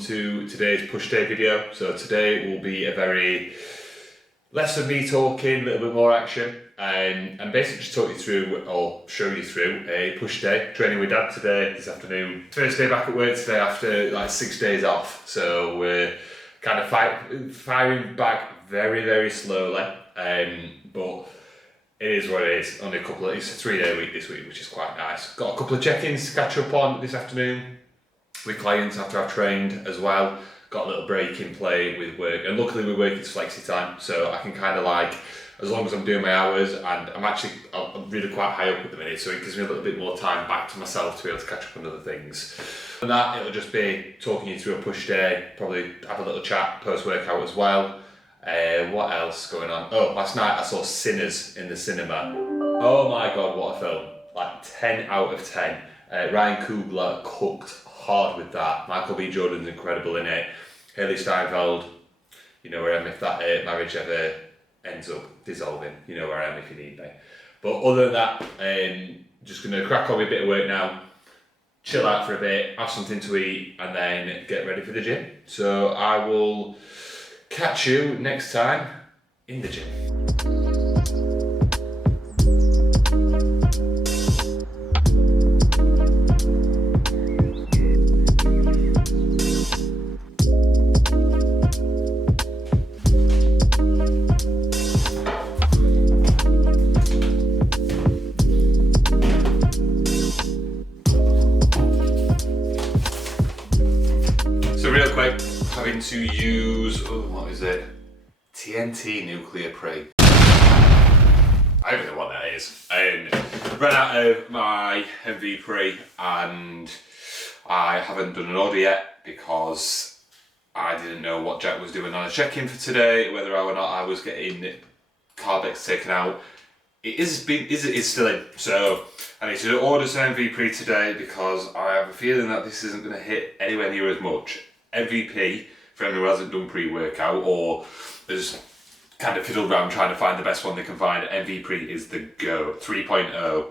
to today's push day video. So today will be a very less of me talking, a little bit more action, and basically just talk you through or show you through a push day. Training with Dad today, this afternoon. First day back at work today after like 6 days off. So we're kind of firing back very, very slowly, but it is what it is. Only it's a 3-day week this week, which is quite nice. Got a couple of check-ins to catch up on this afternoon with clients after I've trained as well. Got a little break in play with work, and luckily with work it's flexi time, so I can kind of like, as long as I'm doing my hours, and I'm really quite high up at the minute, so it gives me a little bit more time back to myself to be able to catch up on other things. And that, it'll just be talking you through a push day, probably have a little chat post-workout as well. What else going on? Oh, last night I saw Sinners in the cinema. Oh my god, what a film. Like 10 out of 10. Ryan Coogler cooked hard with that. Michael B. Jordan's incredible in it. Haley Steinfeld, you know where I am if that marriage ever ends up dissolving. You know where I am if you need me. But other than that, just going to crack on with a bit of work now, chill out for a bit, have something to eat, and then get ready for the gym. So I will catch you next time in the gym. So real quick, having to use, what is it? TNT nuclear pre. I don't know what that is. Ran out of my MV pre and I haven't done an order yet because I didn't know what Jack was doing on a check-in for today, whether or not I was getting Carbex taken out. It's still in, so I need to order some MVP today because I have a feeling that this isn't going to hit anywhere near as much. MVP, for anyone who hasn't done pre-workout or has kind of fiddled around trying to find the best one they can find, MVP is the go. 3.0.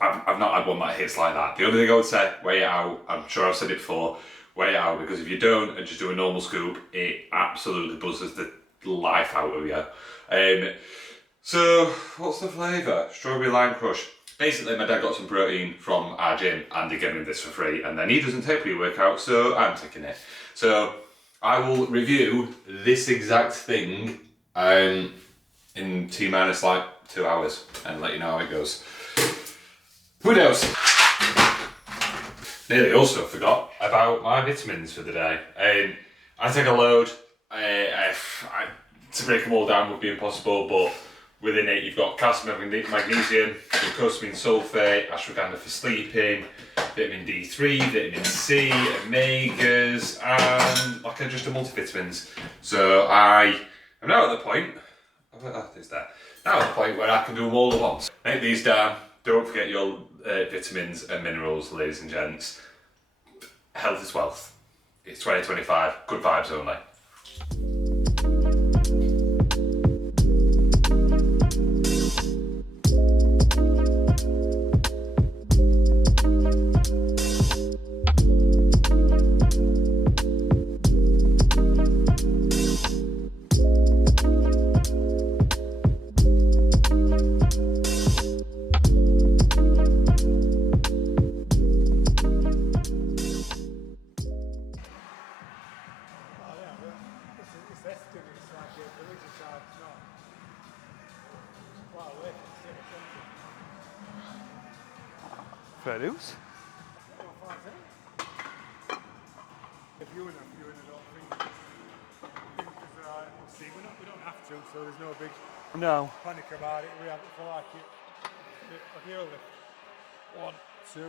I've not had one that hits like that. The only thing I would say, weigh it out. I'm sure I've said it before, weigh it out, because if you don't and just do a normal scoop, it absolutely buzzes the life out of you. So, what's the flavour? Strawberry lime crush. Basically, my dad got some protein from our gym and they gave me this for free, and then he doesn't take pre-workout, so I'm taking it. So, I will review this exact thing in T-minus like 2 hours and let you know how it goes. Who knows? Nearly also forgot about my vitamins for the day. I take a load. To break them all down would be impossible, but within it you've got calcium, magnesium, glucosamine sulfate, ashwagandha for sleeping, vitamin D3, vitamin C, omegas, and like just a multivitamins. So I am now at the point, now at the point where I can do them all at once. Write these down. Don't forget your vitamins and minerals, ladies and gents. Health is wealth. It's 2025. Good vibes only. Fair dues. So there's no big panic about it. We have it for like it. Here, lift. 1, 2.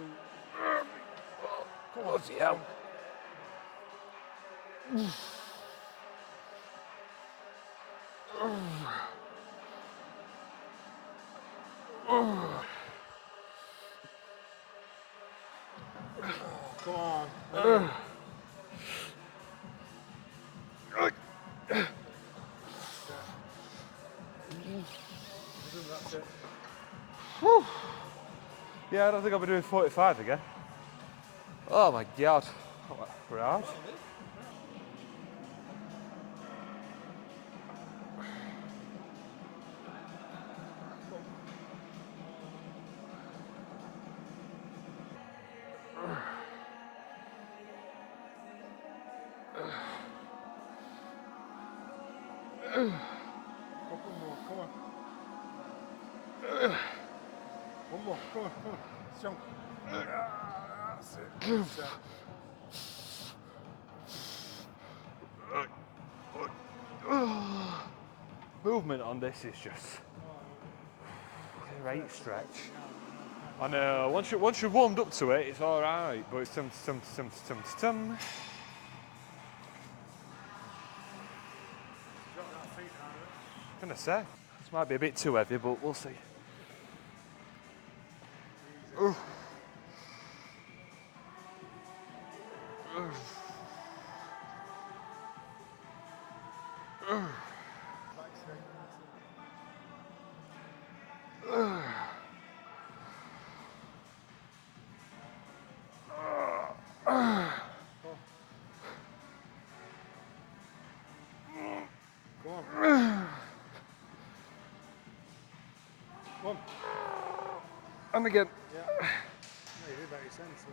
Come on. Bloody hell. Come on. That's it. Whew. Yeah, I don't think I'll be doing 45 again. Oh my god. Right. Couple more, come on. One more, come on, come on. Strong. That's it. Good set. Movement on this is just a great stretch. I know. Once you're warmed up to it, it's all right. But it's tum. Drop that feet down a bit. Gonna say this might be a bit too heavy, but we'll see. Back straight. Come on. Come on. And again. Yeah. No, you did that yourself. So.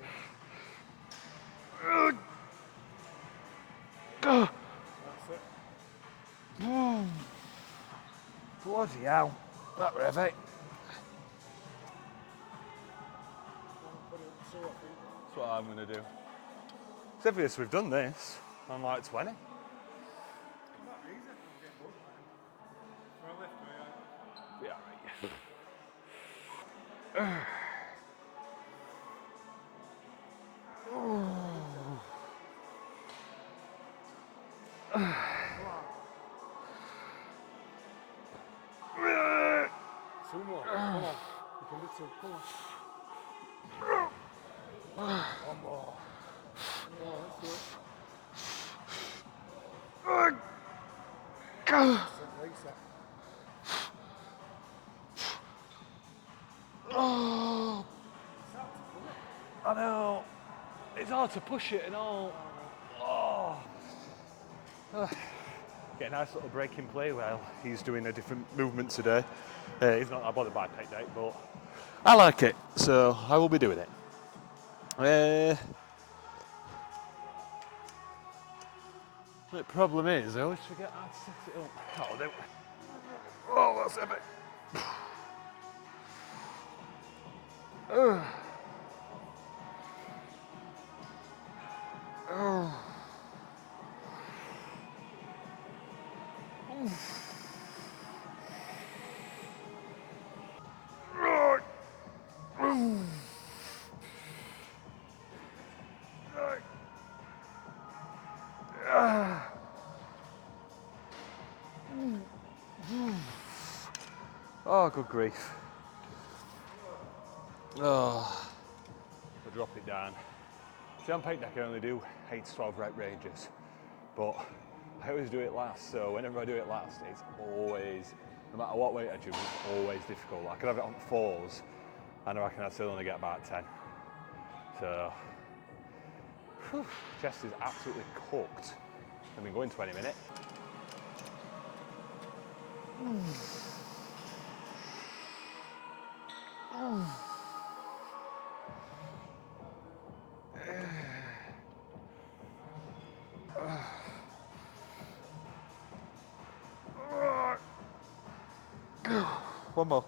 That's it. Bloody hell. That were heavy. Put it so I think. That's what I'm gonna do. It's obvious we've done this on like 20. Not easy. I'm getting bored by him. For a lift, Yeah, right. Two more. Come on. You can do two. Come on. One more. Oh, let's do it. That's it, reset. I know. It's hard to push it and all. Get a nice little break in play while he's doing a different movement today. He's not that bothered by pec deck, but I like it, so I will be doing it. The problem is, I always forget how to set it up. Oh, there. Oh, that's heavy. Oh, good grief. Oh, I'll drop it down. See, on pec deck I only do 8 to 12 rep ranges, but I always do it last, so whenever I do it last, it's always, no matter what weight I choose, it's always difficult. I could have it on 4s, and I reckon I'd still only get about 10. So, chest is absolutely cooked. I've been going 20 minutes. One more.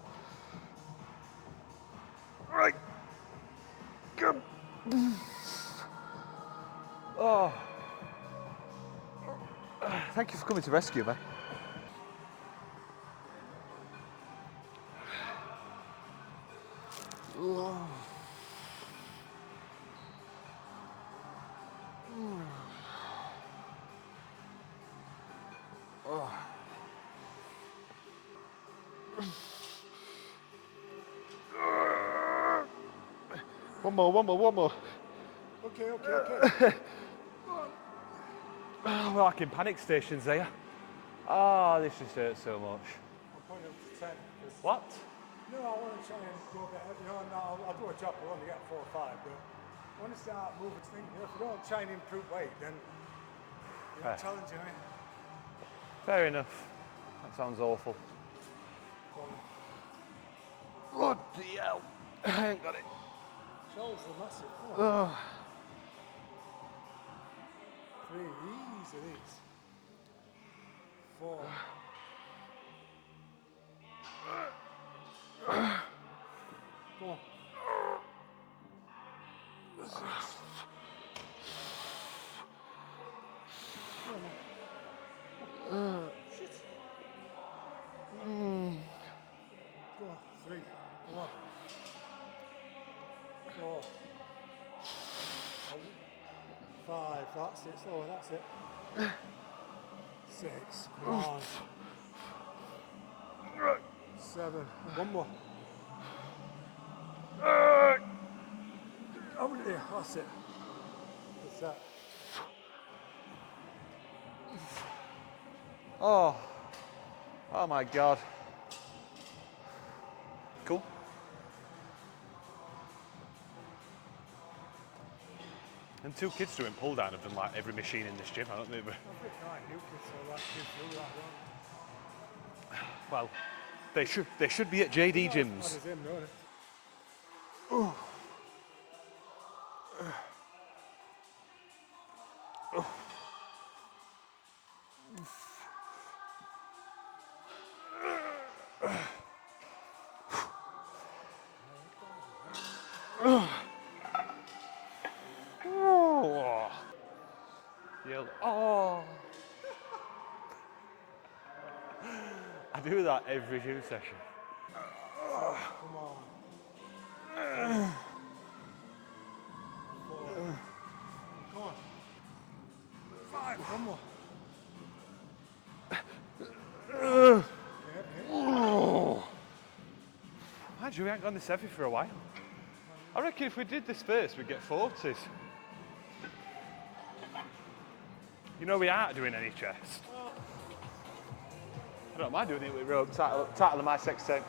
Right. Good. Oh. Thank you for coming to rescue me. One more. Okay. Oh, we're like in panic stations there. Ah, this just hurts so much. I'm pointing up to 10. What? No, I want to try and go a bit, and I'll do a drop. I'll only get 4 or 5, but When you start moving things, if you don't try and improve weight, then you're not challenging, are you? Fair enough. That sounds awful. Bloody hell. I ain't got it. Shoulders are massive. Come on. Oh. 3, easy these. 4. Come on. 6. Come on. Shit. Come on. 3. Come on. 4. 5. That's it. Slower. That's it. 6. Come on. 7. One more. Over there. That's it. That's that. Oh. Oh my god. Cool. And 2 kids doing pull down have done like every machine in this gym. I don't think. I think like new kids are like kids do that, don't Well, they should be at JD gyms. That is him, don't it? Oh. Yell. Oh. I do that every gym session. Come on. 4. Come on. 5. One more. Mind you, we ain't gone this heavy for a while. I reckon if we did this first, we'd get 40s. You know we aren't doing any chest. I don't mind doing it with rope, tighter than my sex tape.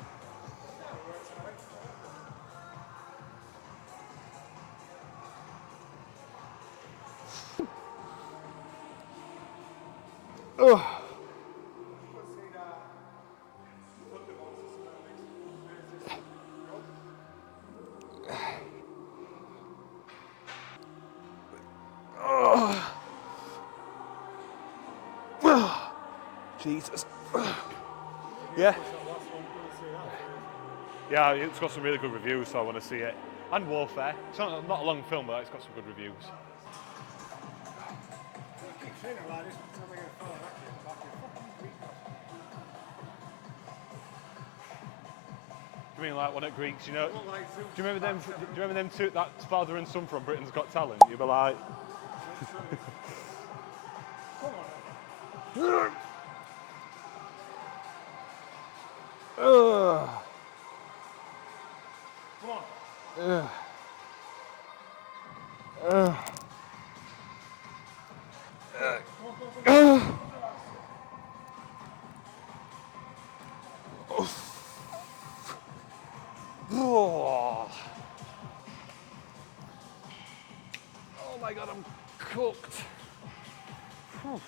Jesus. Yeah. Yeah, it's got some really good reviews, so I want to see it. And Warfare. It's not a long film, but it's got some good reviews. Keep saying it like this, but I'm going to fall back here. Do you mean like one at Greeks? You know? Not like Zeus. Do you remember them? Do you remember them two? That father and son from Britain's Got Talent. You'd be like, Come on. Come on. oh my god, I'm cooked. Oh.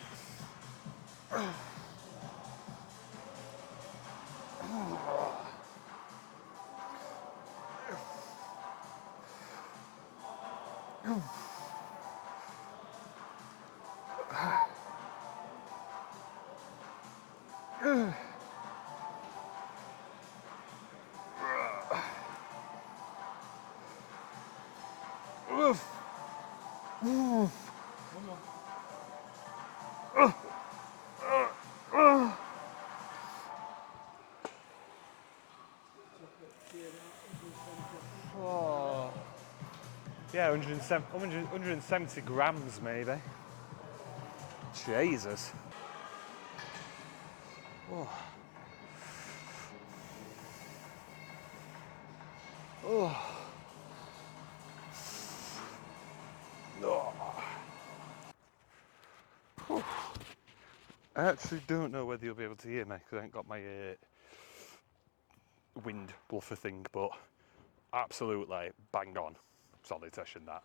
Yeah, 170 grams maybe. Jesus. Oh. Oh. Oh. I actually don't know whether you'll be able to hear me because I ain't got my wind bluffer thing, but absolutely bang on. Solid session that.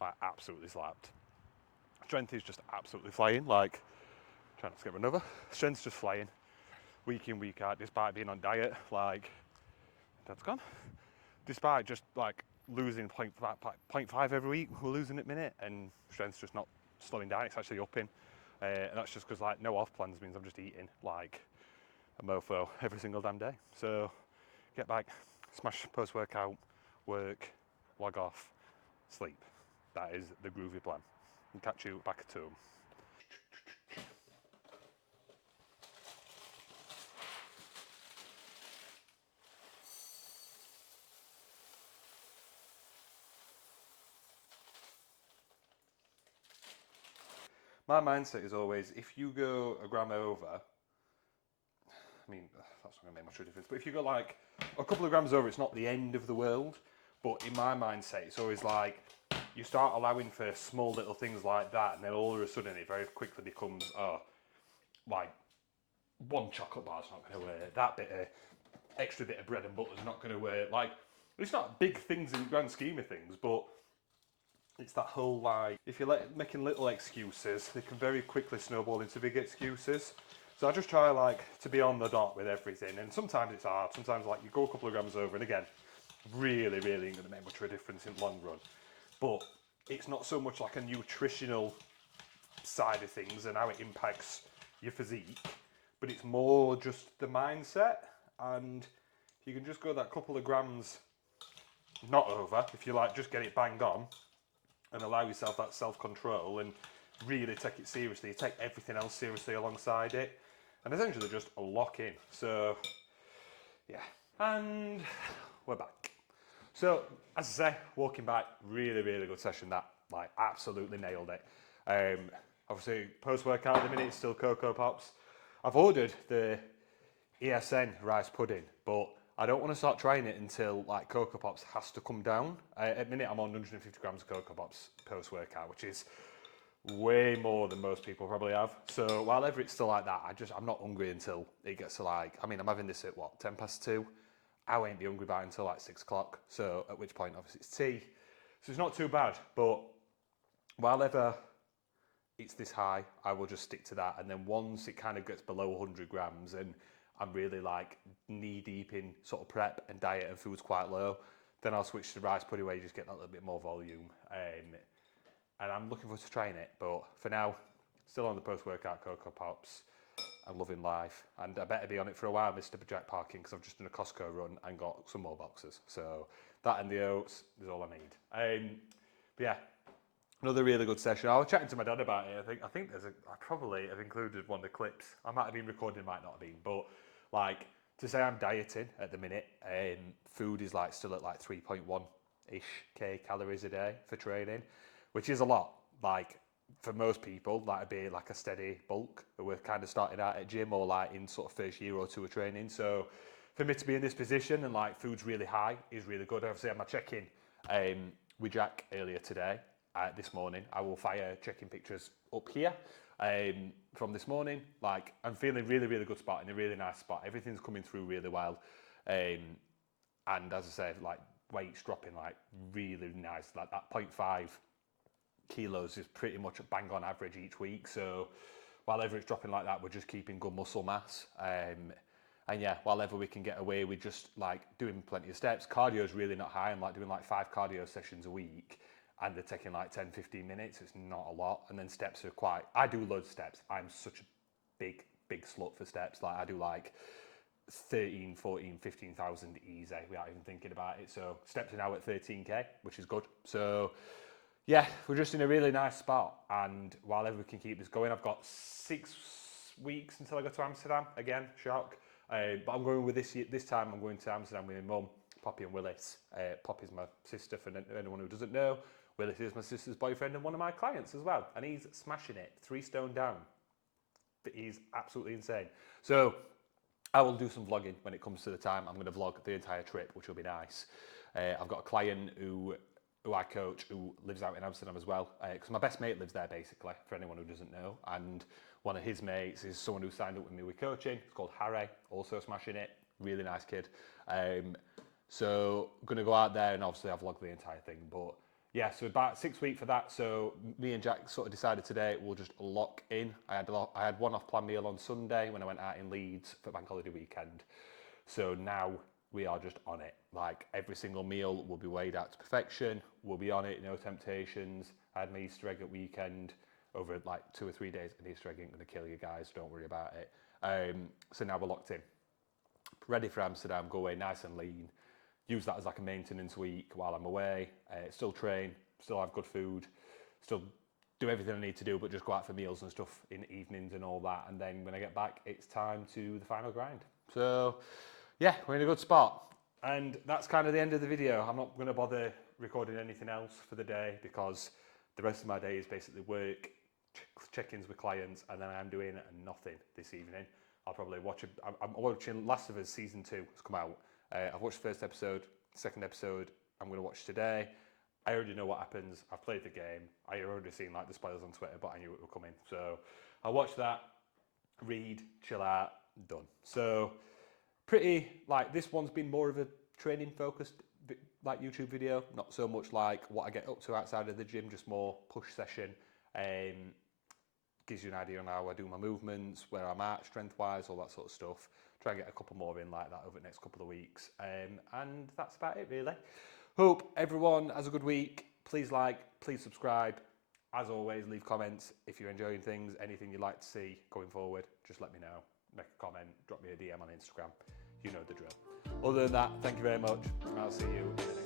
like absolutely slapped. Strength is just absolutely flying, like, trying not to get another. Strength's just flying, week in, week out, despite being on diet, like, Dad's gone. Despite just like losing 0.5 every week, we're losing at minute, and strength's just not slowing down, it's actually upping. And that's just because like no off plans means I'm just eating like a mofo every single damn day. So get back, smash post-workout, work, log off, sleep. That is the groovy plan. And catch you back at home. My mindset is always, if you go a gram over, I mean, that's not going to make much of a difference, but if you go like a couple of grams over, it's not the end of the world. But in my mindset, it's always like, you start allowing for small little things like that, and then all of a sudden it very quickly becomes, oh, like, one chocolate bar's not going to work, that bit of extra bit of bread and butter's not going to work. Like, it's not big things in the grand scheme of things, but it's that whole like, if you're making little excuses, they can very quickly snowball into big excuses. So I just try like to be on the dot with everything, and sometimes it's hard. Sometimes like you go a couple of grams over, and again, really ain't going to make much of a difference in the long run. But it's not so much like a nutritional side of things and how it impacts your physique, but it's more just the mindset. And you can just go that couple of grams not over, if you like, just get it bang on, and allow yourself that self-control and really take it seriously. You take everything else seriously alongside it, and essentially just lock in. So yeah, and we're back. So as I say, walking back, really good session. That like absolutely nailed it. Obviously post-workout at the minute, it's still Cocoa Pops. I've ordered the ESN rice pudding, but I don't want to start trying it until like Cocoa Pops has to come down. At the minute, I'm on 150 grams of Cocoa Pops post-workout, which is way more than most people probably have. So while ever it's still like that, I'm not hungry until it gets to like, I mean, I'm having this at what, 10 past 2? I won't be hungry by until like 6 o'clock. So at which point, obviously, it's tea. So it's not too bad. But while ever it's this high, I will just stick to that. And then once it kind of gets below 100 grams and I'm really like knee deep in sort of prep and diet and food's quite low, then I'll switch to rice pudding where you just get that little bit more volume. And I'm looking forward to trying it. But for now, still on the post-workout Cocoa Pops. I'm loving life. And I better be on it for a while, Mr. Jack Parking, because I've just done a Costco run and got some more boxes. So that and the oats is all I need. But yeah, another really good session. I was chatting to my dad about it. I think I probably have included one of the clips. I might have been recording, might not have been, but like to say I'm dieting at the minute, food is like still at like 3.1-ish K calories a day for training, which is a lot. Like for most people, that'd be like a steady bulk. We're kind of starting out at gym or like in sort of first year or two of training. So for me to be in this position and like food's really high is really good. Obviously, I had my check-in with Jack earlier today. This morning, I will fire checking pictures up here from this morning. Like I'm feeling really good spot, in a really nice spot. Everything's coming through really well, and as I said, like weight's dropping like really nice. Like that 0.5 kilos is pretty much a bang on average each week. So while ever it's dropping like that, we're just keeping good muscle mass. And yeah, while ever we can get away with just like doing plenty of steps, cardio is really not high. I'm like doing like 5 cardio sessions a week, and they're taking like 10-15 minutes. It's not a lot. And then steps are quite, I do loads of steps. I'm such a big slut for steps. Like I do like 13, 14, 15,000 easy without even thinking about it. So steps are now at 13k, which is good. So yeah, we're just in a really nice spot. And while ever we can keep this going, I've got 6 weeks until I go to Amsterdam again. Shock. But I'm going with this time. I'm going to Amsterdam with my mum, Poppy and Willis. Poppy's my sister, for anyone who doesn't know. Willis is my sister's boyfriend and one of my clients as well. And he's smashing it, 3 stone down. He's absolutely insane. So I will do some vlogging when it comes to the time. I'm going to vlog the entire trip, which will be nice. I've got a client who I coach who lives out in Amsterdam as well. Because my best mate lives there, basically, for anyone who doesn't know. And one of his mates is someone who signed up with me with coaching. It's called Harry, also smashing it. Really nice kid. So I'm going to go out there and obviously I'll vlog the entire thing. But yeah, so about 6 weeks for that. So me and Jack sort of decided today we'll just lock in. I had one off-plan meal on Sunday when I went out in Leeds for bank holiday weekend. So now we are just on it. Like every single meal will be weighed out to perfection. We'll be on it, no temptations. I had my Easter egg at weekend over like 2 or 3 days. An Easter egg ain't gonna kill you guys, don't worry about it. So now we're locked in. Ready for Amsterdam, go away nice and lean. Use that as like a maintenance week while I'm away. Still train, still have good food, still do everything I need to do, but just go out for meals and stuff in the evenings and all that. And then when I get back, it's time to the final grind. So yeah, we're in a good spot. And that's kind of the end of the video. I'm not going to bother recording anything else for the day because the rest of my day is basically work, check-ins with clients, and then I'm doing nothing this evening. I'll probably watch it. I'm watching Last of Us season 2 has come out. I've watched the first episode, second episode I'm going to watch today. I already know what happens. I've played the game. I already seen like the spoilers on Twitter, but I knew it would come in. So I'll watch that, read, chill out, done. So pretty like this one's been more of a training focused like YouTube video, not so much like what I get up to outside of the gym, just more push session. Gives you an idea on how I do my movements, where I'm at strength-wise, all that sort of stuff. Try and get a couple more in like that over the next couple of weeks. And that's about it really. Hope everyone has a good week. Please like, please subscribe. As always, leave comments if you're enjoying things, anything you'd like to see going forward, just let me know. Make a comment, drop me a DM on Instagram. You know the drill. Other than that, thank you very much, and I'll see you in the